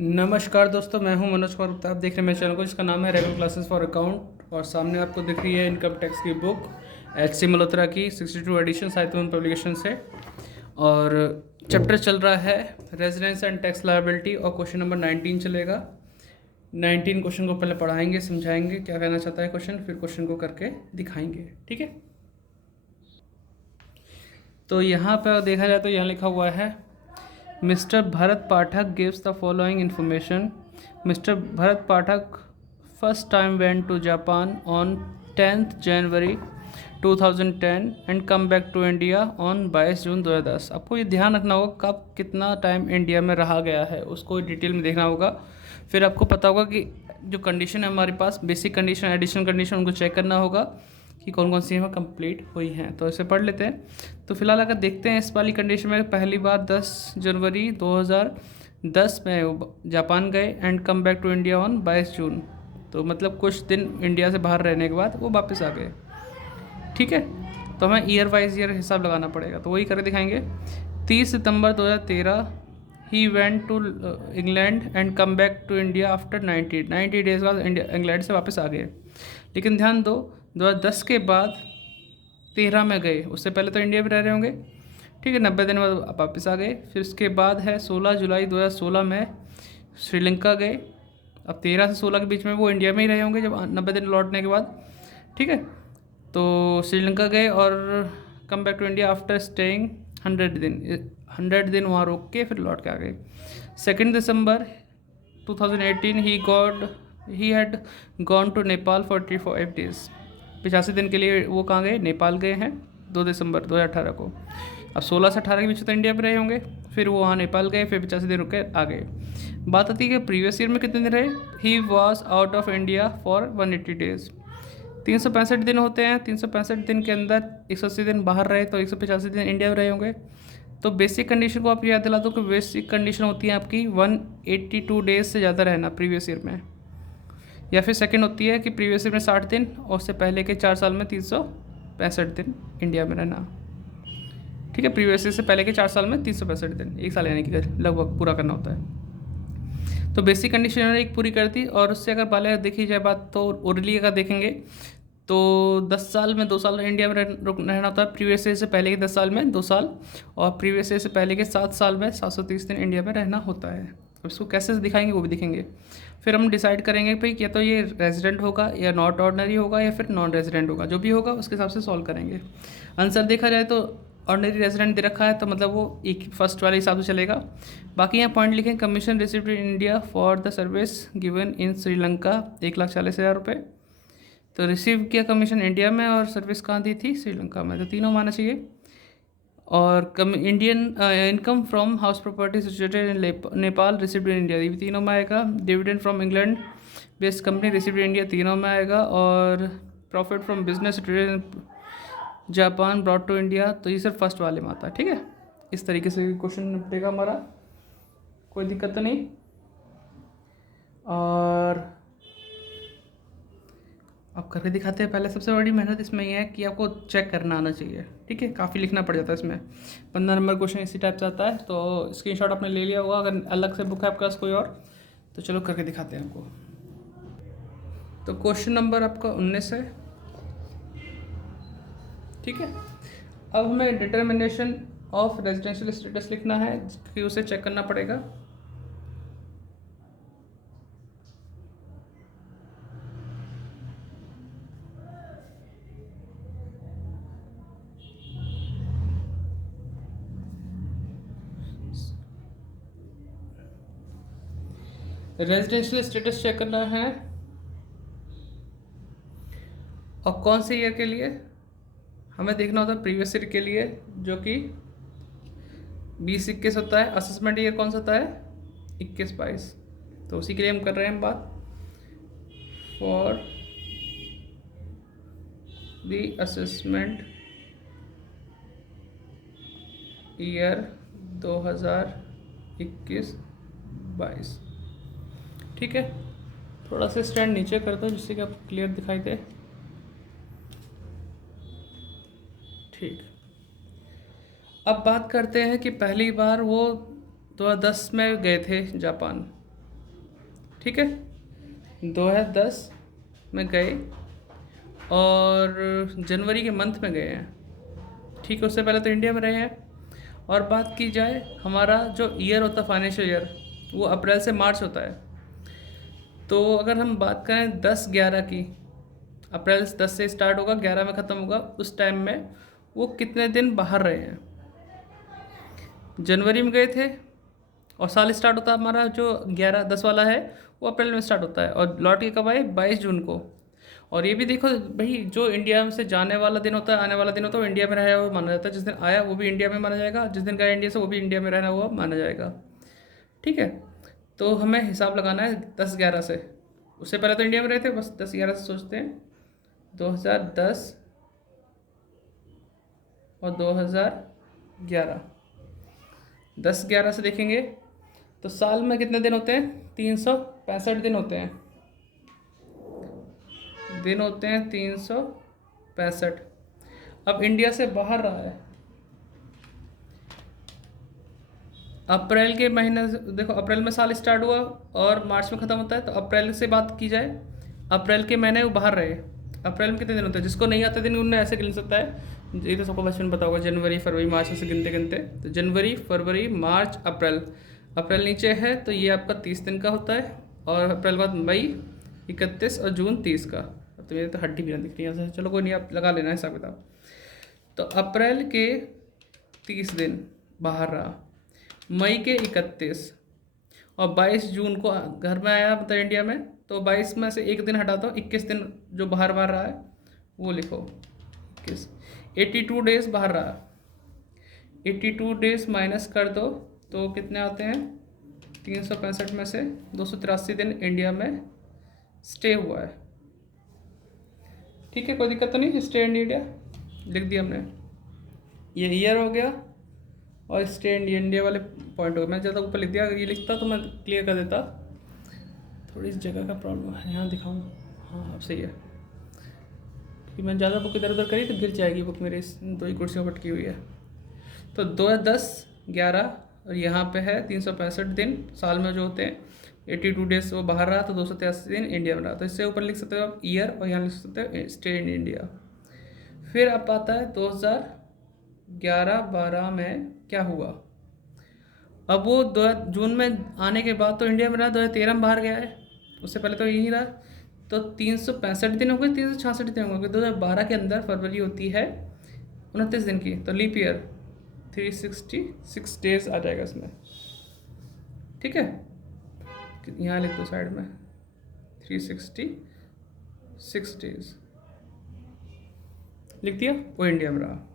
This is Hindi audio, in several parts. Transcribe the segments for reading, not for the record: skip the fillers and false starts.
नमस्कार दोस्तों, मैं हूं मनोज कुमार गुप्ता। आप देख रहे हैं मेरे चैनल को जिसका नाम है रेगुलर क्लासेस फॉर अकाउंट। और सामने आपको दिख रही है इनकम टैक्स की बुक HC मल्होत्रा की 62 एडिशन साहित्य पब्लिकेशन से। और चैप्टर चल रहा है रेजिडेंस एंड टैक्स लायबिलिटी और क्वेश्चन नंबर 19 चलेगा। 19 क्वेश्चन को पहले पढ़ाएंगे, समझाएंगे क्या कहना चाहता है क्वेश्चन, फिर क्वेश्चन को करके दिखाएंगे। ठीक है, तो यहाँ पर देखा जाए तो यहाँ लिखा हुआ है Mr. Bharat Pathak gives the following information. Mr. Bharat Pathak first time went to Japan on 10th January 2010 and come back to India on 22 जून 2010। आपको ये ध्यान रखना होगा कब कितना टाइम इंडिया में रहा गया है, उसको डिटेल में देखना होगा। फिर आपको पता होगा कि जो कंडीशन है हमारे पास, बेसिक कंडीशन, एडिशनल कंडीशन, उनको चेक करना होगा कि कौन कौन सी हमें कंप्लीट हुई हैं। तो इसे पढ़ लेते हैं। तो फिलहाल अगर देखते हैं इस वाली कंडीशन में, पहली बार 10 जनवरी 2010 में जापान गए and come back to India on 22 June. तो मतलब कुछ दिन इंडिया से बाहर रहने के बाद वो वापस आ गए। ठीक है, तो हमें ईयर वाइज ईयर हिसाब लगाना पड़ेगा, तो वही करके दिखाएंगे। 30 सितंबर 2013 he went to England and come back to India after 90 days बाद इंग्लैंड से वापस आ गए। लेकिन ध्यान दो, 2010 के बाद 13 में गए, उससे पहले तो इंडिया में रह रहे होंगे। ठीक है, 90 दिन बाद वापस आ गए। फिर उसके बाद है 16 जुलाई 2016 में श्रीलंका गए। अब 13 से 16 के बीच में वो इंडिया में ही रहे होंगे जब 90 दिन लौटने के बाद। ठीक है, तो श्रीलंका गए और come back to India after staying 100 दिन वहाँ रोक के फिर लौट के आ गए। 2 दिसंबर 2018 he had gone to Nepal for 45 days. 85 दिन के लिए वो कहाँ गए, नेपाल गए हैं 2 दिसंबर 2018 को। अब 16 से 18 के बीच तो इंडिया में रहे होंगे, फिर वो वहाँ नेपाल गए, फिर 85 दिन रुके आ गए। बात आती है कि प्रीवियस ईयर में कितने दिन रहे। He was out of India for 180 days. 365 दिन होते हैं, 365 दिन के अंदर 180 दिन बाहर रहे, तो 185 दिन इंडिया में रहे होंगे। तो बेसिक कंडीशन को आप याद दिला दो कि बेसिक कंडीशन होती है आपकी 182 डेज से ज़्यादा रहना प्रीवियस ईयर में। या फिर सेकंड होती है कि प्रीवियस ईयर में 60 दिन और उससे पहले के 4 साल में 365 दिन इंडिया में रहना। ठीक है, प्रीवियस ईयर से पहले के 4 साल में 365 दिन, एक साल यानी कि लगभग पूरा करना होता है। तो बेसिक कंडीशन मैंने एक पूरी कर दी। और उससे अगर पहले देखी जाए बात, तो ओरली अगर देखेंगे तो 10 साल में 2 साल इंडिया में रहना होता है। प्रीवियस ईयर से पहले के 10 साल में 2 साल, और प्रीवियस ईयर से पहले के 7 साल में 730 दिन इंडिया में रहना होता है। इसको कैसे दिखाएंगे वो भी दिखेंगे। फिर हम डिसाइड करेंगे भाई या तो ये रेजिडेंट होगा या नॉट ऑर्डनरी होगा या फिर नॉन रेजिडेंट होगा। जो भी होगा उसके हिसाब से सॉल्व करेंगे। आंसर देखा जाए तो ऑर्डनरी रेजिडेंट दे रखा है, तो मतलब वो एक फर्स्ट वाले हिसाब से चलेगा। बाकी यहाँ पॉइंट लिखें, commission received in India for the service given in Sri Lanka 1,40,000 रुपये। तो रिसीव किया कमीशन इंडिया में और सर्विस कहाँ दी थी, श्रीलंका में, तो तीनों माना चाहिए। और Indian income from house property situated in Nepal received in India, ये भी तीनों में आएगा। Dividend from England based company received in India, तीनों में आएगा। और profit from business situated in Japan brought to India, तो ये सिर्फ फर्स्ट वाले में आता है। ठीक है, इस तरीके से क्वेश्चन निपटेगा हमारा, कोई दिक्कत तो नहीं। और अब करके दिखाते हैं। पहले सबसे बड़ी मेहनत इसमें यह है कि आपको चेक करना आना चाहिए। ठीक है, काफ़ी लिखना पड़ जाता है इसमें। 15 नंबर क्वेश्चन इसी टाइप से आता है, तो स्क्रीनशॉट आपने ले लिया होगा। अगर अलग से बुक है आपके पास कोई और, तो चलो करके दिखाते हैं आपको। तो क्वेश्चन नंबर आपका 19 है। ठीक है, अब हमें डिटर्मिनेशन ऑफ रेजिडेंशियल स्टेटस लिखना है, कि उसे चेक करना पड़ेगा। रेजिडेंशियल स्टेटस चेक करना है, और कौन से ईयर के लिए हमें देखना होता है, प्रीवियस ईयर के लिए, जो कि 20-21 होता है। असेसमेंट ईयर कौन सा होता है, 21-22। तो उसी के लिए हम कर रहे हैं बात। For the assessment year 2021-22। ठीक है, थोड़ा सा स्टैंड नीचे कर दो जिससे कि आपको क्लियर दिखाई दे। ठीक, अब बात करते हैं कि पहली बार वो 2010 में गए थे जापान। ठीक है, 2010 में गए और जनवरी के मंथ में गए हैं, ठीक है। उससे पहले तो इंडिया में रहे हैं। और बात की जाए, हमारा जो ईयर होता है फाइनेंशियल ईयर, वो अप्रैल से मार्च होता है। तो अगर हम बात करें 10-11 की, अप्रैल 10 से स्टार्ट होगा, 11 में ख़त्म होगा, उस टाइम में वो कितने दिन बाहर रहे हैं। जनवरी में गए थे और साल स्टार्ट होता है हमारा जो 11-10 वाला है, वो अप्रैल में स्टार्ट होता है। और लौट के कब आए, 22 जून को। और ये भी देखो भाई, जो इंडिया में से जाने वाला दिन होता है, आने वाला दिन होता है, वो इंडिया में रहा हुआ माना जाता है। जिस दिन आया वो भी इंडिया में माना जाएगा, जिस दिन गया इंडिया से वो भी इंडिया में रहना हुआ माना जाएगा, ठीक है। तो हमें हिसाब लगाना है 10-11 से। उससे पहले तो इंडिया में रहे थे, बस 10-11 से सोचते हैं। 2010 और 2011, 10-11 से देखेंगे तो साल में कितने दिन होते हैं, 365 दिन होते हैं। दिन होते हैं 365। अब इंडिया से बाहर रहा है अप्रैल के महीने से। देखो, अप्रैल में साल स्टार्ट हुआ और मार्च में ख़त्म होता है, तो अप्रैल से बात की जाए, अप्रैल के महीने वो बाहर रहे। अप्रैल में कितने दिन होते हैं, जिसको नहीं आते दिन उन्हें ऐसे गिन सकता है, ये तो सबको बचपन में पता होगा, जनवरी फरवरी मार्च से गिनते गिनते। तो जनवरी फरवरी मार्च अप्रैल, अप्रैल नीचे है तो ये आपका 30 दिन का होता है। और अप्रैल बाद मई 31 और जून 30 का। अब तो मेरी तो हड्डी भी ना दिख रही है यहाँ से, चलो कोई नहीं, आप लगा लेना हिसाब किताब। तो अप्रैल के 30 दिन बाहर रहा, मई के 31 और 22 जून को घर में आया, मतलब इंडिया में। तो 22 में से एक दिन हटा दो, 21 दिन जो बाहर बाहर रहा है वो लिखो, 21। 82 डेज बाहर रहा, 82 डेज माइनस कर दो तो कितने आते हैं, 365 में से 283 दिन इंडिया में स्टे हुआ है, ठीक है। कोई दिक्कत तो नहीं, स्टे इन इंडिया लिख दिया हमने। ये ईयर हो गया और स्टे इंडिया वाले पॉइंट हो गए। मैं ज़्यादा ऊपर लिख दिया, अगर ये लिखता तो मैं क्लियर कर देता। थोड़ी इस जगह का प्रॉब्लम है, यहाँ दिखाऊँ, हाँ अब सही है। क्योंकि मैंने ज़्यादा बुक इधर उधर करी तो गिर जाएगी बुक मेरी, इस 2 ही कुर्सियों पर अटकी हुई है। तो 2010-11 और यहाँ पे है 365 दिन साल में जो होते हैं। 82 डेज वो बाहर रहा तो 283 दिन इंडिया में रहा। तो इससे ऊपर लिख सकते हो आप ईयर और यहाँ लिख सकते हो स्टे इन इंडिया। फिर अब आता है 2011-12 में क्या हुआ। अब वो 2 जून में आने के बाद तो इंडिया में रहा, 2013 में बाहर गया है, उससे पहले तो यहीं रहा। तो 365 दिन हो गए, 366 दिन हो गए। 2012 के अंदर फरवरी होती है 29 दिन की, तो लीप ईयर 366 डेज आ जाएगा इसमें, ठीक है। यहाँ लिख दो साइड में 366 डेज लिख दिया, वो इंडिया में रहा।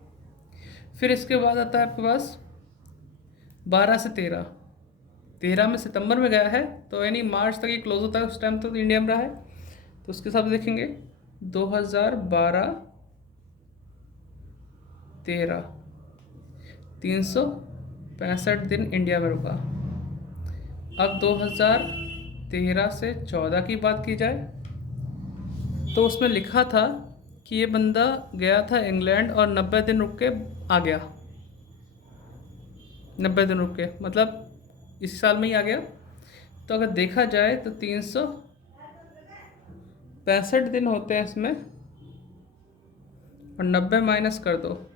फिर इसके बाद आता है आपके पास 12 से 13, 13 में सितंबर में गया है, तो यानी मार्च तक ये क्लोज होता है, उस टाइम तक तो इंडिया में रहा है। तो उसके हिसाब से देखेंगे 2012-13, 365 दिन इंडिया में रुका। अब 2013 से 14 की बात की जाए तो उसमें लिखा था कि ये बंदा गया था इंग्लैंड और 90 दिन रुक के आ गया। 90 दिन रुक के मतलब इसी साल में ही आ गया। तो अगर देखा जाए तो 365 दिन होते हैं इसमें, और 90 माइनस कर दो।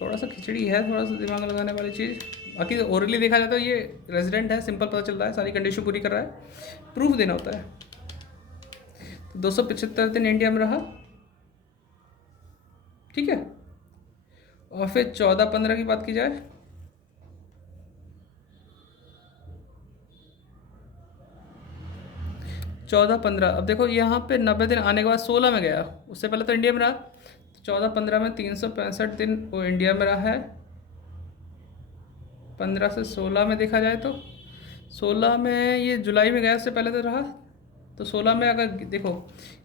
थोड़ा सा खिचड़ी है, थोड़ा सा दिमाग लगाने वाली चीज़। बाकी ओरली देखा जाए तो ये रेजिडेंट है, सिंपल पता चल रहा है, सारी कंडीशन पूरी कर रहा है। प्रूफ देना होता है। तो 275 दिन इंडिया में रहा, ठीक है। और फिर 14-15 की बात की जाए 14-15, अब देखो यहाँ पे 90 दिन आने के बाद 16 में गया, उससे पहले तो इंडिया में रहा। तो 14-15 में 365 दिन वो इंडिया में रहा है। 15 से 16 में देखा जाए तो 16 में ये जुलाई में गया, उससे पहले तो रहा। तो 16 में अगर देखो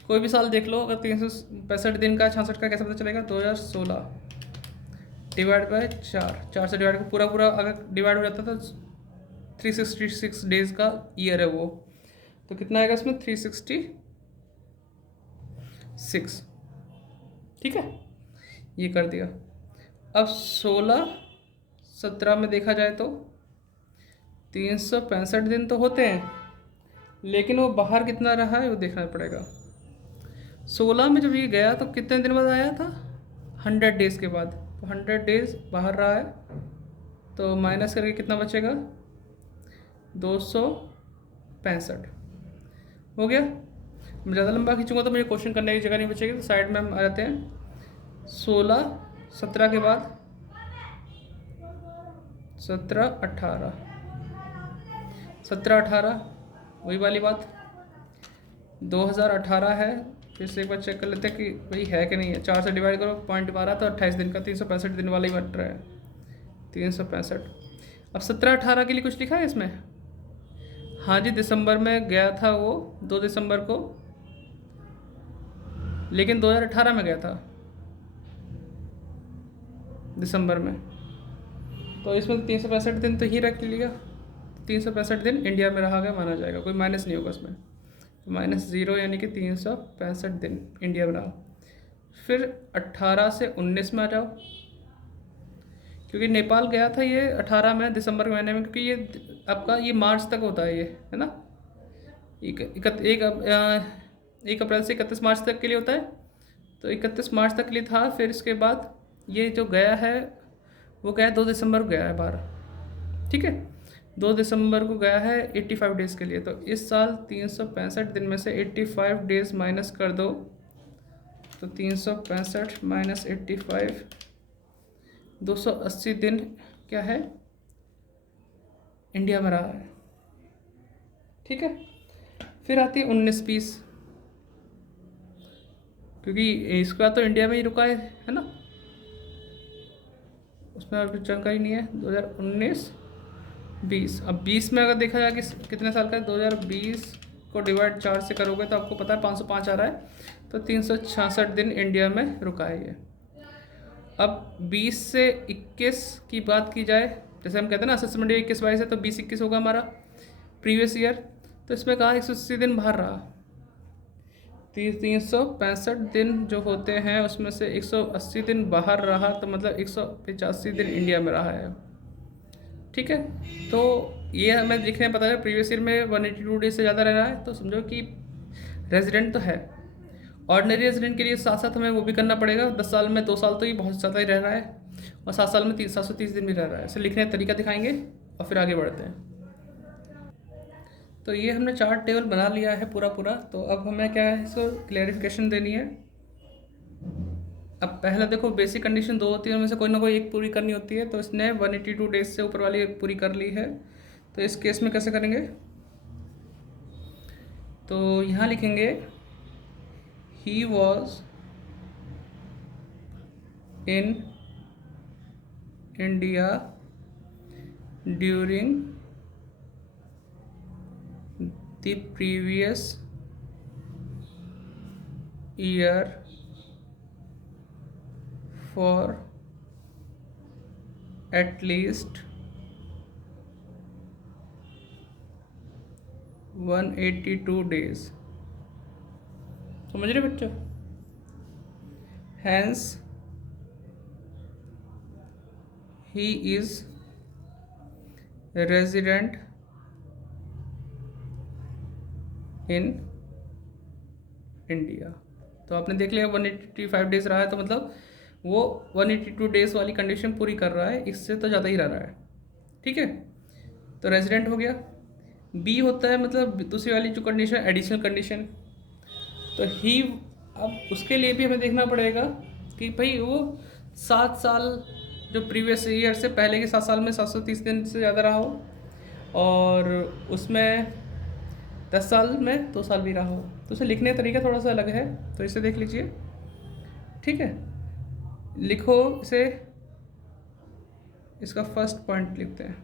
कोई भी साल देख लो, अगर 365 दिन का 66 का कैसे पता चलेगा, 2016 डिवाइड बाय 4 से डिवाइड पूरा पूरा अगर डिवाइड हो जाता तो 366 डेज का ईयर है वो। तो कितना आएगा इसमें, 366, ठीक है। ये कर दिया। अब 16-17 में देखा जाए तो 365 दिन तो होते हैं, लेकिन वो बाहर कितना रहा है वो देखना पड़ेगा। 16 में जब ये गया तो कितने दिन बाद आया था? 100 डेज़ के बाद। तो 100 डेज़ बाहर रहा है, तो माइनस करके कितना बचेगा? 265 हो गया। मैं ज़्यादा लंबा खींचूंगा तो मुझे क्वेश्चन करने की जगह नहीं बचेगी, तो साइड में हम आ जाते हैं। 16 17 के बाद 17 18 17 18 वही वाली बात। 2018 है, फिर से एक बार चेक कर लेते हैं कि वही है कि नहीं है। 4 से डिवाइड करो, पॉइंट मारा तो 28 दिन का, 365 दिन वाला ही बट रहा है 365। अब 17 18 के लिए कुछ लिखा है इसमें? हाँ जी, दिसंबर में गया था वो, 2 दिसंबर को, लेकिन 2018 में गया था दिसंबर में। तो इसमें 365 दिन तो ही रख लिया, 365 दिन इंडिया में रहा गया माना जाएगा, कोई माइनस नहीं होगा उसमें। -0 यानी कि 365 दिन इंडिया में रहा। फिर 18 से 19 में आ जाओ, क्योंकि नेपाल गया था ये 18 में, दिसंबर के महीने में, क्योंकि ये आपका ये मार्च तक होता है ये, है ना। एक अप्रैल से 31 मार्च तक के लिए होता है, तो 31 मार्च तक के लिए था। फिर इसके बाद ये जो गया है वो गया 2 दिसंबर को गया है बाहर, ठीक है। 2 दिसंबर को गया है 85 डेज़ के लिए। तो इस साल 365 दिन में से 85 डेज़ माइनस कर दो, तो 365 माइनस 85, 280 दिन क्या है इंडिया में रहा है, ठीक है। फिर आती है 19-20, क्योंकि इसका तो इंडिया में ही रुका है ना, उसमें और कुछ जानकारी नहीं है। 2019-20, अब 20 में अगर देखा जाए कि कितने साल का है, 2020 को डिवाइड 4 से करोगे तो आपको पता है 505 आ रहा है, तो 366 दिन इंडिया में रुका है ये। अब 20 से 21 की बात की जाए, जैसे हम कहते हैं ना असेसमेंट 21-22 है, तो 20-21 होगा हमारा प्रीवियस ईयर। तो इसमें कहा 180 दिन बाहर रहा। 365 दिन जो होते हैं उसमें से 180 दिन बाहर रहा, तो मतलब 185 दिन इंडिया में रहा है, ठीक है। तो ये हमें देखने में पता है प्रीवियस ईयर में 182 डेज से ज़्यादा रह रहा है, तो समझो कि रेजिडेंट तो है। ऑर्डिनरी रेजिडेंट के लिए साथ साथ हमें वो भी करना पड़ेगा, 10 साल में 2 साल तो ये बहुत ज़्यादा ही रह रहा है, और 7 साल में 730 दिन भी रह रहा है। इसे लिखने का तरीका दिखाएंगे और फिर आगे बढ़ते हैं। तो ये हमने चार्ट टेबल बना लिया है पूरा पूरा। तो अब हमें क्या है, इसको क्लैरिफिकेशन देनी है। अब पहला देखो, बेसिक कंडीशन 2 होती है, उनमें से कोई ना कोई एक पूरी करनी होती है। तो इसने 182 डेज से ऊपर वाली पूरी कर ली है। तो इस केस में कैसे करेंगे, तो यहाँ लिखेंगे he was in India during the previous year for at least 182 days। समझ रहे बच्चों? Hence he is resident in India. तो आपने देख लिया 185 डेज रहा है, तो मतलब वो 182 डेज वाली कंडीशन पूरी कर रहा है, इससे तो ज़्यादा ही रह रहा है, ठीक है। तो रेजिडेंट हो गया। बी होता है मतलब दूसरी वाली जो कंडीशन, एडिशनल कंडीशन। तो ही, अब उसके लिए भी हमें देखना पड़ेगा कि भाई वो 7 साल जो प्रीवियस ईयर से पहले के 7 साल में 730 दिन से ज़्यादा रहा हो, और उसमें 10 साल में 2 साल भी रहा हो। तो उसे लिखने का तरीका थोड़ा सा अलग है, तो इसे देख लीजिए, ठीक है। लिखो इसे, इसका फर्स्ट पॉइंट लिखते हैं,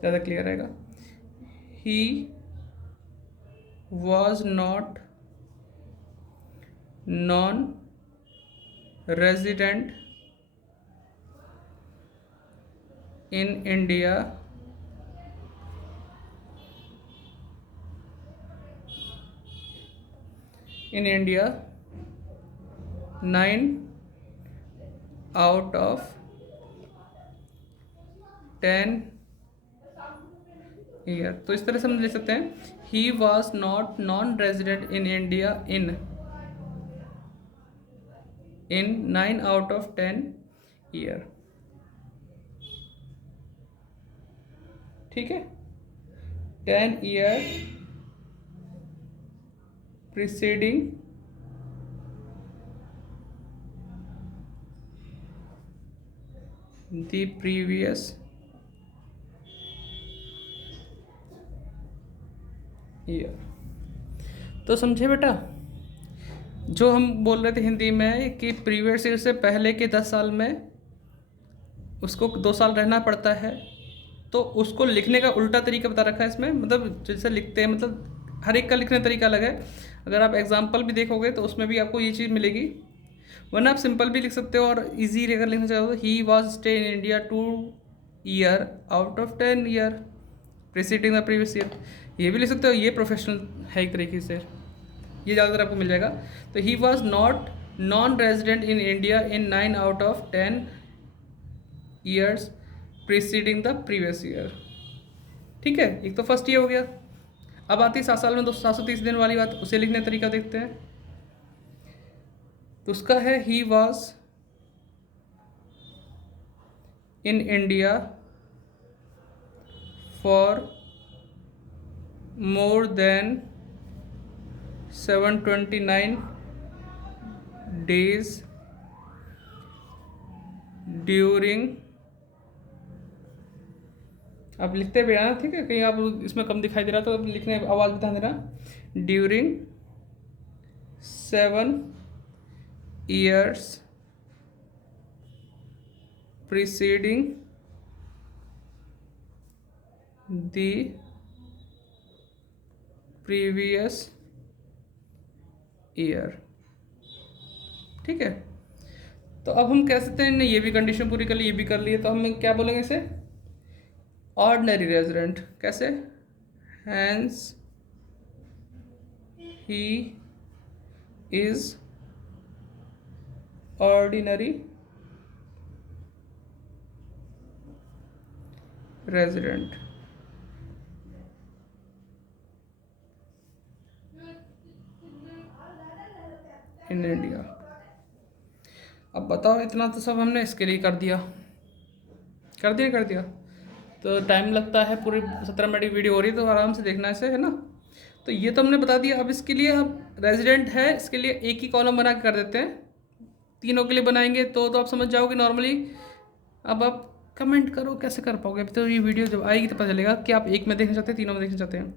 ज़्यादा क्लियर रहेगा। He was not non resident in India in India 9 out of 10 year. तो इस तरह से हम लिख सकते हैं he was not non resident in India in 9 out of 10 year. ठीक है, 10 year preceding the previous year. तो समझे बेटा, जो हम बोल रहे थे हिंदी में कि प्रीवियस ईयर से पहले के 10 साल में उसको 2 साल रहना पड़ता है, तो उसको लिखने का उल्टा तरीका बता रखा है इसमें। मतलब जैसे लिखते हैं, मतलब हर एक का लिखने का तरीका अलग है। अगर आप एग्जाम्पल भी देखोगे तो उसमें भी आपको ये चीज़ मिलेगी, वरना आप सिंपल भी लिख सकते हो। और इजी अगर लिखना चाहो तो he was stay in India 2 year out of 10 year preceding the previous year, ये भी लिख सकते हो। ये प्रोफेशनल है एक तरीके से, ये ज़्यादातर आपको मिल जाएगा। तो he was not non resident in India in 9 out of 10 years preceding the previous year. ठीक है, एक तो फर्स्ट ईयर हो गया। अब आती है 7 साल में 730 दिन वाली बात, उसे लिखने का तरीका देखते हैं। तो उसका है he was in India for more than 729 days during, आप लिखते भी आना, ठीक है, कहीं आप इसमें कम दिखाई दे रहा तो लिखने आवाज़ बता देना, during 7 years preceding the previous year। ठीक है, तो अब हम कह सकते हैं ये भी कंडीशन पूरी कर ली, ये भी कर लिए, तो हम क्या बोलेंगे इसे, ऑर्डिनरी रेजिडेंट। कैसे, hence he is ordinary resident. In India. अब बताओ, इतना तो सब हमने इसके लिए कर दिया। तो टाइम लगता है, पूरी 17 मिनट की वीडियो हो रही है, तो आराम से देखना इसे, है ना। तो ये तो हमने बता दिया। अब इसके लिए अब रेजिडेंट है, इसके लिए एक ही कॉलम बना के कर देते हैं। तीनों के लिए बनाएंगे तो आप समझ जाओगे नॉर्मली। अब आप कमेंट करो कैसे कर पाओगे। अभी तो ये वीडियो जब आएगी तो पता चलेगा कि आप एक में देखना चाहते हैं, तीनों में देखना चाहते हैं।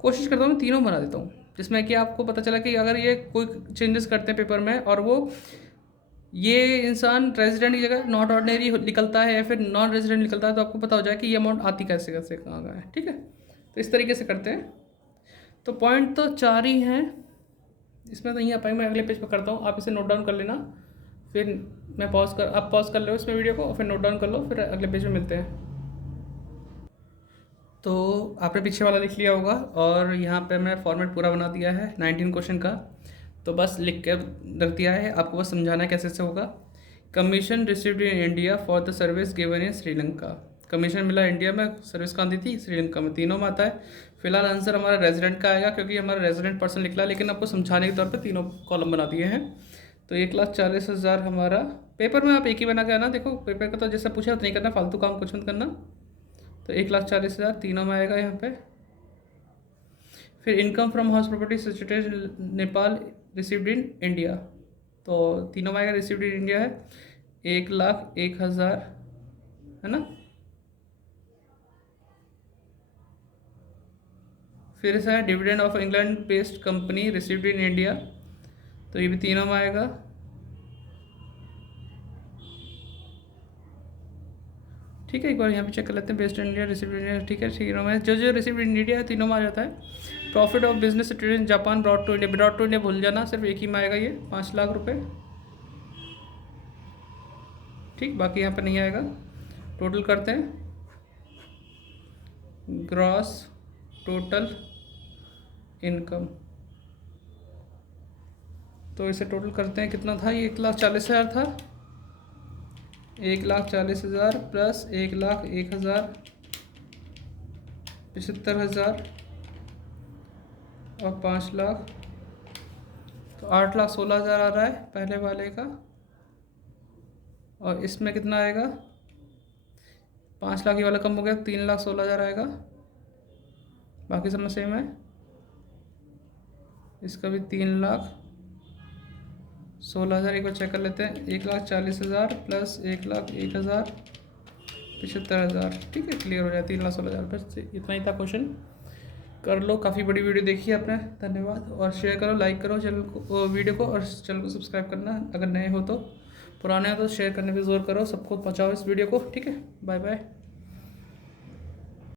कोशिश करता हूँ मैं तीनों बना देता हूँ, जिसमें कि आपको पता चला कि अगर ये कोई चेंजेस करते हैं पेपर में और वो ये इंसान रेजिडेंट की जगह नॉट ऑर्डिनरी निकलता है या फिर नॉन रेजिडेंट निकलता है, तो आपको पता हो जाए कि ये अमाउंट आती कैसे कैसे कहाँ है। ठीक है, तो इस तरीके से करते हैं। तो पॉइंट तो 4 ही हैं, इसमें तो नहीं आ पाएंगे। मैं अगले पेज पर करता हूँ, आप इसे नोट डाउन कर लेना, फिर मैं आप पॉज कर लो इसमें वीडियो को और फिर नोट डाउन कर लो, फिर अगले पेज में मिलते हैं। तो आपने पीछे वाला लिख लिया होगा और यहाँ पे मैं फॉर्मेट पूरा बना दिया है 19 क्वेश्चन का, तो बस लिख के रख दिया है। आपको बस समझाना है कैसे से होगा। Commission received in India for the service given in Sri Lanka. Commission मिला इंडिया में, सर्विस कहाँ दी थी, श्रीलंका में। तीनों में आता है। फिलहाल आंसर हमारा रेजिडेंट का आएगा क्योंकि हमारा रेजिडेंट पर्सन निकला, लेकिन आपको समझाने के तौर पर तीनों कॉलम बना दिए हैं। तो 1,40,000 हमारा। पेपर में आप एक ही बना के आना, देखो पेपर का तो जैसा पूछा उतना नहीं करना, फालतू काम कुछ मत करना। तो 1,40,000 तीनों में आएगा यहाँ पे। फिर income from house property situated Nepal received in India, तो तीनों में आएगा रिसीव्ड इन इंडिया है 1,01,000, है ना। फिर ऐसा है dividend of England based company received in India, तो ये भी तीनों में आएगा। ठीक है, एक बार यहाँ पे चेक कर लेते हैं। Based in India received in India, ठीक है, तीनों में जो रिसीव्ड इन इंडिया है तीनों में आ जाता है। Profit of business situated in Japan brought to India, brought to India भूल जाना, सिर्फ एक ही में आएगा ये 5 लाख रुपए। ठीक, बाकी यहाँ पर नहीं आएगा। टोटल करते हैं, ग्रॉस टोटल इनकम, तो इसे टोटल करते हैं। कितना था ये, 1,40,000 था। 1,40,000 प्लस 1,01,000 75,000 और 5 लाख, तो 8,16,000 आ रहा है पहले वाले का। और इसमें कितना आएगा? 5 लाख ये वाला कम हो गया, 3,16,000 आएगा। बाकी सब में सेम है। इसका भी 3,16,000 एक बार चेक कर लेते हैं। 1,40,000 प्लस 1,01,000 75,000। ठीक है, क्लियर हो जाए। 3,16,000। बस इतना ही था क्वेश्चन। कर लो, काफ़ी बड़ी वीडियो देखी है आपने, धन्यवाद। और शेयर करो, लाइक करो चैनल को, वीडियो को, और चैनल को सब्सक्राइब करना अगर नए हो तो। पुराने हो तो शेयर करने पे जोर करो, सबको पहुँचाओ इस वीडियो को। ठीक है, बाय बाय।